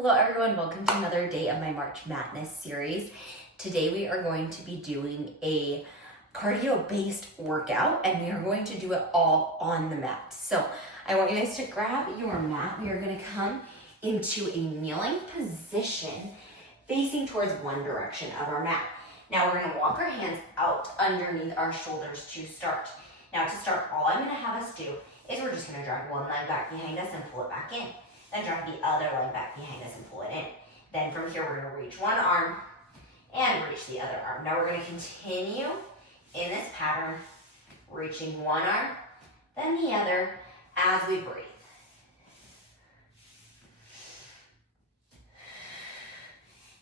Hello everyone, welcome to another day of my March Madness series. Today we are going to be doing a cardio-based workout and we are going to do it all on the mat. So I want you guys to grab your mat. We are going to come into a kneeling position facing towards one direction of our mat. Now we're going to walk our hands out underneath our shoulders to start. Now to start, all I'm going to have us do is we're just going to drag one leg back behind us and pull it back in. Then drag the other leg back behind us and pull it in. Then from here, we're going to reach one arm and reach the other arm. Now we're going to continue in this pattern, reaching one arm, then the other as we breathe.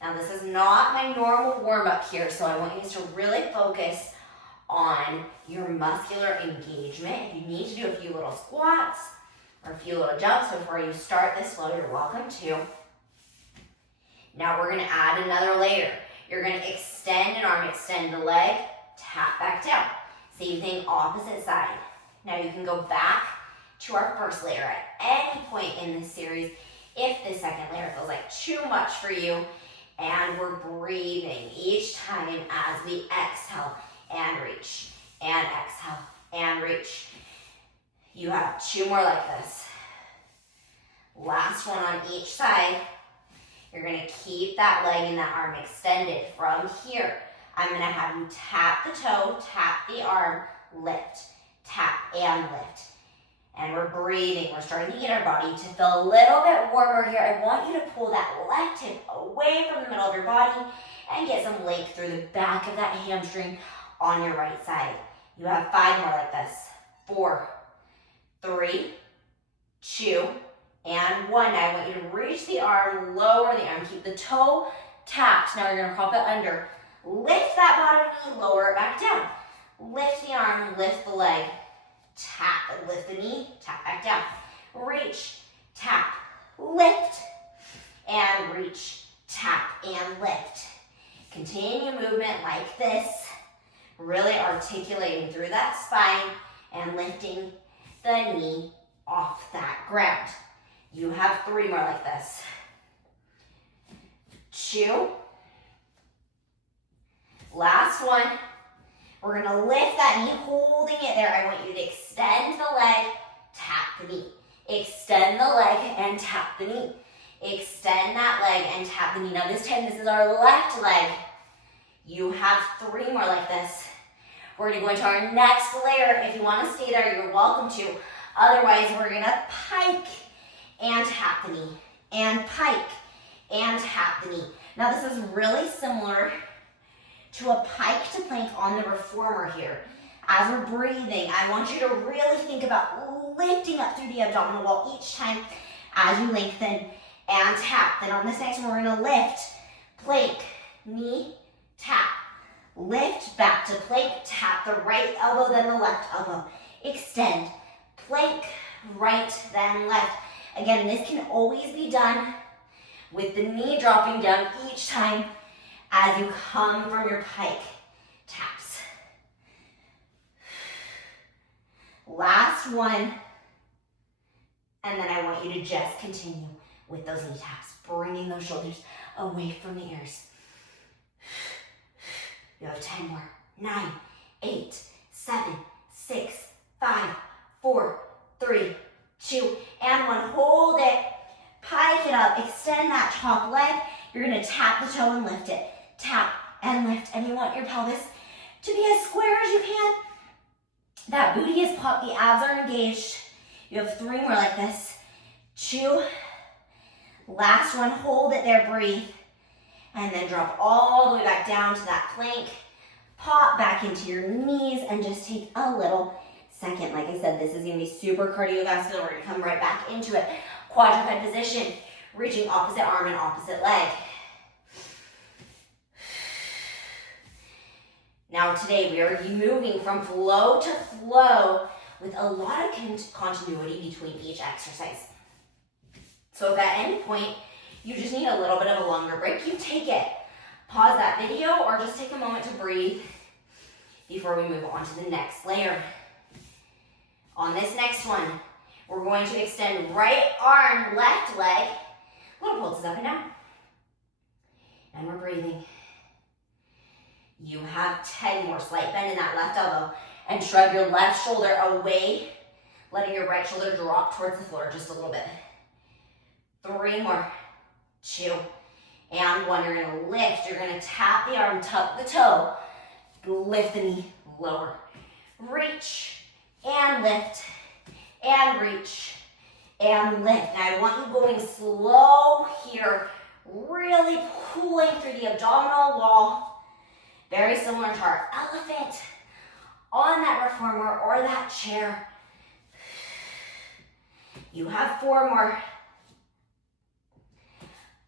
Now this is not my normal warm-up here, so I want you guys to really focus on your muscular engagement. If you need to do a few little squats, or a few little jumps before you start this flow, you're welcome to. Now we're going to add another layer. You're going to extend an arm, extend the leg, tap back down. Same thing, opposite side. Now you can go back to our first layer at any point in this series if the second layer feels like too much for you. And we're breathing each time as we exhale and reach, and exhale and reach. You have two more like this. Last one on each side. You're going to keep that leg and that arm extended from here. I'm going to have you tap the toe, tap the arm, lift, tap and lift. And we're breathing. We're starting to get our body to feel a little bit warmer here. I want you to pull that left hip away from the middle of your body and get some length through the back of that hamstring on your right side. You have 5 more like this. 4, 3, 2, and 1. Now I want you to reach the arm, lower the arm, keep the toe tapped. Now you're going to pop it under. Lift that bottom knee, lower it back down. Lift the arm, lift the leg, tap, lift the knee, tap back down. Reach, tap, lift, and reach, tap, and lift. Continue movement like this, really articulating through that spine and lifting the knee off that ground. You have 3 more like this. 2. Last one. We're going to lift that knee, holding it there. I want you to extend the leg, tap the knee. Extend the leg and tap the knee. Extend that leg and tap the knee. Now this time, this is our left leg. You have 3 more like this. We're going to go into our next layer. If you want to stay there, you're welcome to. Otherwise, we're going to pike and tap the knee, and pike and tap the knee. Now, this is really similar to a pike to plank on the reformer here. As we're breathing, I want you to really think about lifting up through the abdominal wall each time as you lengthen and tap. Then on this next one, we're going to lift, plank, knee, tap. Lift back to plank, tap the right elbow, then the left elbow. Extend, plank, right, then left. Again, this can always be done with the knee dropping down each time as you come from your pike taps. Last one. And then I want you to just continue with those knee taps, bringing those shoulders away from the ears. You have 10 more. 9, 8, 7, 6, 5, 4, 3, 2, and 1. Hold it. Pike it up. Extend that top leg. You're going to tap the toe and lift it. Tap and lift. And you want your pelvis to be as square as you can. That booty is popped. The abs are engaged. You have 3 more like this. 2. Last one. Hold it there. Breathe. And then drop all the way back down to that plank. Pop back into your knees and just take a little second. Like I said, this is going to be super cardiovascular. We're going to come right back into it. Quadruped position, reaching opposite arm and opposite leg. Now today we are moving from flow to flow with a lot of continuity between each exercise. So if at any point you just need a little bit of a longer break, you take it. Pause that video or just take a moment to breathe before we move on to the next layer. On this next one, we're going to extend right arm, left leg, Little pulses up and down. And we're breathing. You have 10 more. Slight bend in that left elbow. And shrug your left shoulder away, letting your right shoulder drop towards the floor just a little bit. 3 more. 2. And 1. You're going to lift. You're going to tap the arm, tuck the toe. Lift the knee, lower. Reach and lift and reach and lift. Now I want you going slow here, really pulling through the abdominal wall. Very similar to our elephant on that reformer or that chair. You have 4 more.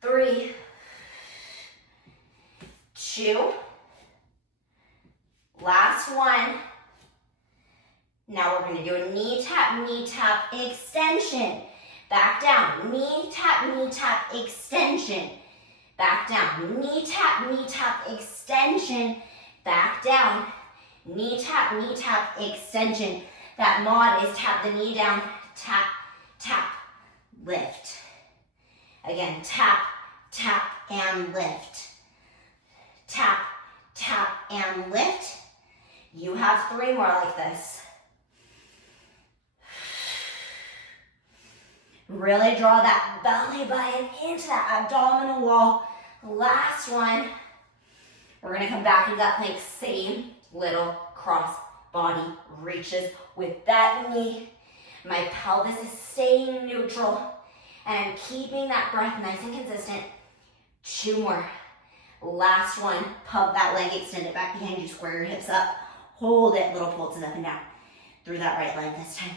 3, 2. Last one. Now we're going to do a knee tap, extension. Back down. Knee tap, extension. Back down. Knee tap, extension. Back down. Knee tap, extension. That mod is tap the knee down, tap, tap, lift. Again, tap, tap, and lift. Tap, tap, and lift. You have 3 more like this. Really draw that belly button into that abdominal wall. Last one. We're going to come back into that plank. Same little cross body reaches with that knee. My pelvis is staying neutral. And I'm keeping that breath nice and consistent. 2 more. Last one. Pump that leg, extend it back behind you. Square your hips up. Hold it. Little pulses up and down. Through that right leg this time.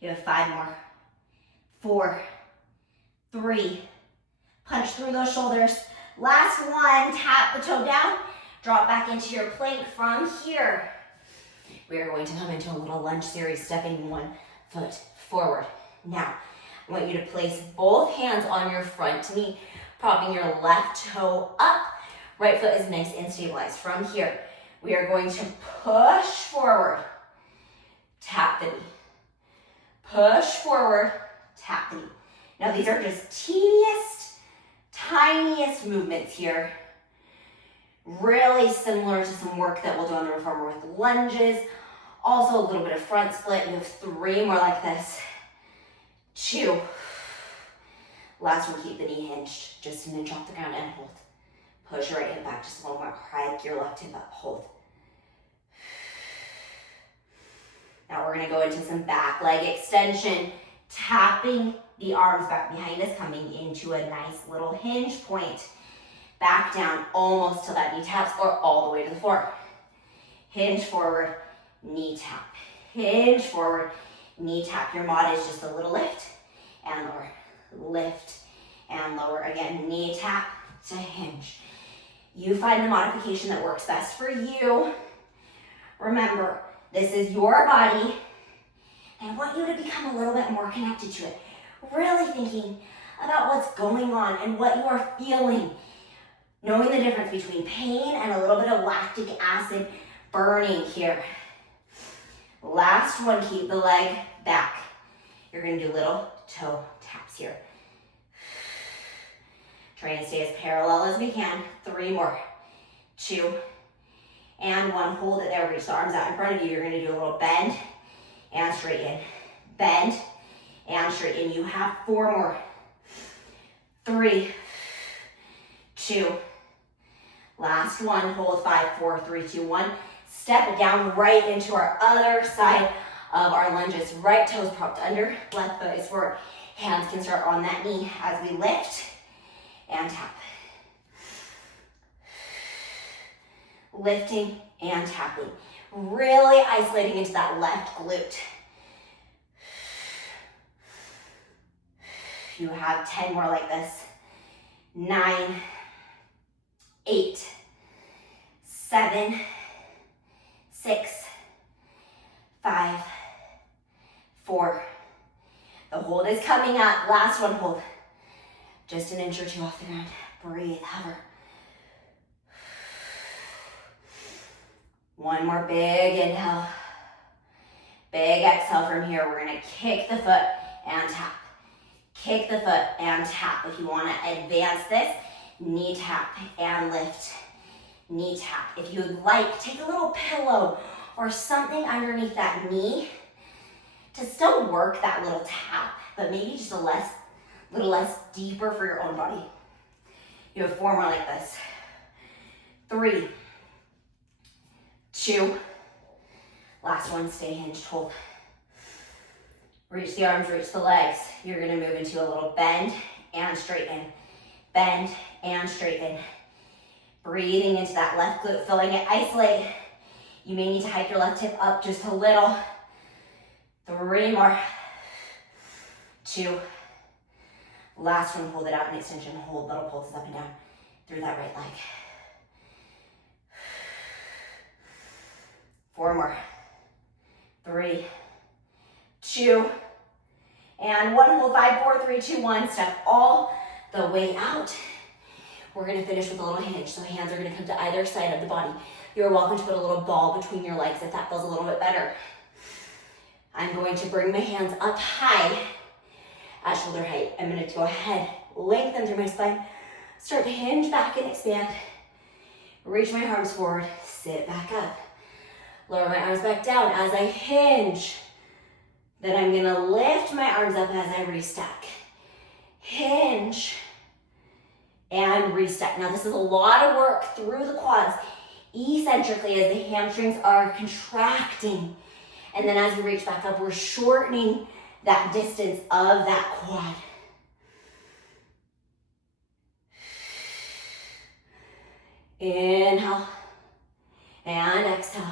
You have 5 more. 4, 3. Punch through those shoulders. Last one. Tap the toe down. Drop back into your plank from here. We are going to come into a little lunge series, stepping 1 foot forward. Now, I want you to place both hands on your front knee, propping your left toe up. Right foot is nice and stabilized. From here, we are going to push forward. Tap the knee. Push forward, tap the knee. Now these are just tiniest movements here. Really similar to some work that we'll do on the reformer with lunges. Also a little bit of front split. You have 3 more like this. 2. Last one, keep the knee hinged. Just an inch off the ground and hold. Push your right hip back just a little more. Hike your left hip up, hold. Now we're going to go into some back leg extension, tapping the arms back behind us, coming into a nice little hinge point. Back down almost till that knee taps or all the way to the floor. Hinge forward, knee tap. Hinge forward, knee tap. Your mod is just a little lift and lower. Lift and lower. Again, knee tap to hinge. You find the modification that works best for you. Remember, this is your body. I want you to become a little bit more connected to it. Really thinking about what's going on and what you are feeling. Knowing the difference between pain and a little bit of lactic acid burning here. Last one, keep the leg back. You're going to do little toe taps here. Trying to stay as parallel as we can. 3 more. 2 and 1. Hold it there. Reach the arms out in front of you. You're going to do a little bend and straighten. Bend and straighten. You have 4 more. 3, 2. Last one. Hold 5, 4, 3, 2, 1. Step it down right into our other side of our lunges. Right toes propped under. Left foot is forward. Hands can start on that knee as we lift and tap. Lifting and tapping. Really isolating into that left glute. You have 10 more like this. 9, 8, 7, 6, 5, 4. The hold is coming up. Last one, hold. Just an inch or 2 off the ground. Breathe, hover. 1 more big inhale. Big exhale from here. We're going to kick the foot and tap. Kick the foot and tap. If you want to advance this, knee tap and lift. Knee tap. If you would like, take a little pillow or something underneath that knee to still work that little tap, but maybe just a little less deeper for your own body. You have 4 more like this. 3, 2, last one, stay hinged, hold. Reach the arms, reach the legs. You're gonna move into a little bend and straighten. Bend and straighten. Breathing into that left glute, filling it, isolate. You may need to hike your left hip up just a little. 3 more. 2. Last one, hold it out in extension. Hold little pulses up and down through that right leg. 4 more. 3, 2, and 1. Hold 5, 4, 3, 2, 1. Step all the way out. We're gonna finish with a little hinge. So hands are gonna come to either side of the body. You're welcome to put a little ball between your legs if that feels a little bit better. I'm going to bring my hands up high at shoulder height. I'm gonna go ahead, lengthen through my spine, start to hinge back and expand. Reach my arms forward, sit back up. Lower my arms back down as I hinge. Then I'm gonna lift my arms up as I restack. Hinge and restack. Now this is a lot of work through the quads, eccentrically as the hamstrings are contracting. And then as we reach back up, we're shortening that distance of that quad. Inhale and exhale.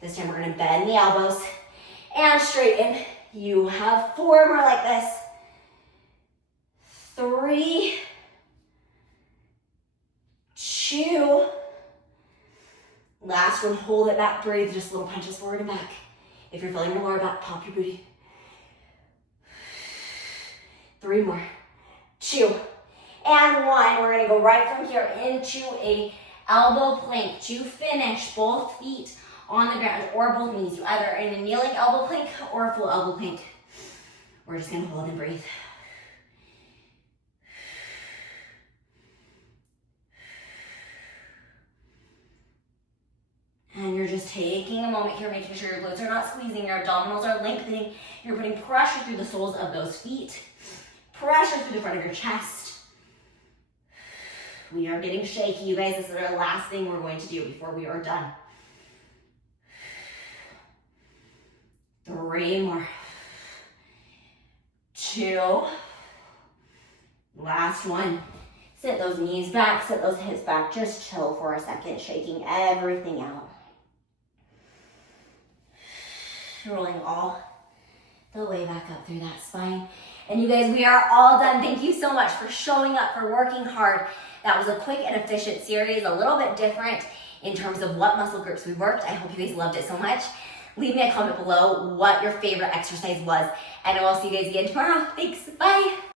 This time we're gonna bend the elbows and straighten. You have 4 more like this. 3, 2. Last one, hold it back, breathe, just little punches forward and back. If you're feeling your lower back, pop your booty. 3 more, 2, and 1. We're gonna go right from here into a elbow plank to finish. Both feet on the ground or both knees. You either in a kneeling elbow plank or a full elbow plank. We're just gonna hold and breathe. And you're just taking a moment here, making sure your glutes are not squeezing, your abdominals are lengthening. You're putting pressure through the soles of those feet. Pressure through the front of your chest. We are getting shaky, you guys. This is our last thing we're going to do before we are done. 3 more. 2. Last one. Sit those knees back, sit those hips back. Just chill for a second, shaking everything out. Rolling all the way back up through that spine. And you guys, we are all done. Thank you so much for showing up, for working hard. That was a quick and efficient series, a little bit different in terms of what muscle groups we worked. I hope you guys loved it so much. Leave me a comment below what your favorite exercise was, and I will see you guys again tomorrow. Thanks, bye.